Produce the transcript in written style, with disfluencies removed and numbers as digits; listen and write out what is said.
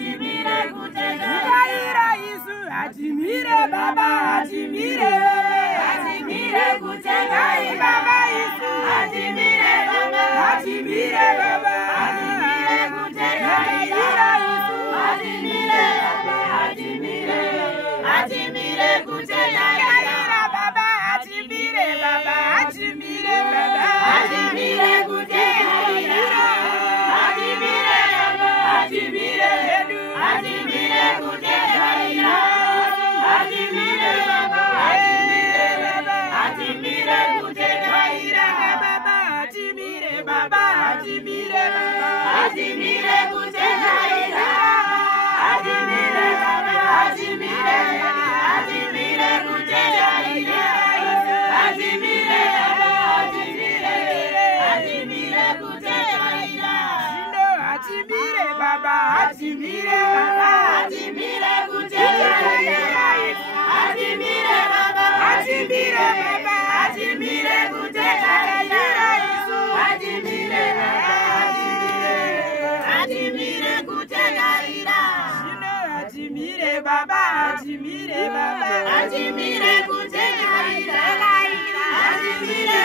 Adimire kutegaira Yesu, adimire Baba, adimire kutegaira Baba Yesu, adimire Baba, adimire Baba, adimire kutegaira Yesu, adimire Baba, adimire kutegaira Baba, adimire Baba, adimire Baba, adimire kutegaira, adimire Baba, adimire kutegaira, adimire Baba, adimire kutegaira Baba, adimire Baba, adimire Baba, adimire kutegaira, adimire Baba, adimire kutegaira, adimire Baba, adimire kutegaira, adimire Baba, adimire Baba, adimire kutegaira, adimire Baba, adimire Baba, adimire kutegaira, adimire Baba, adimire kutegaira, adimire Baba, adimire Baba, adimire kutegaira, adimire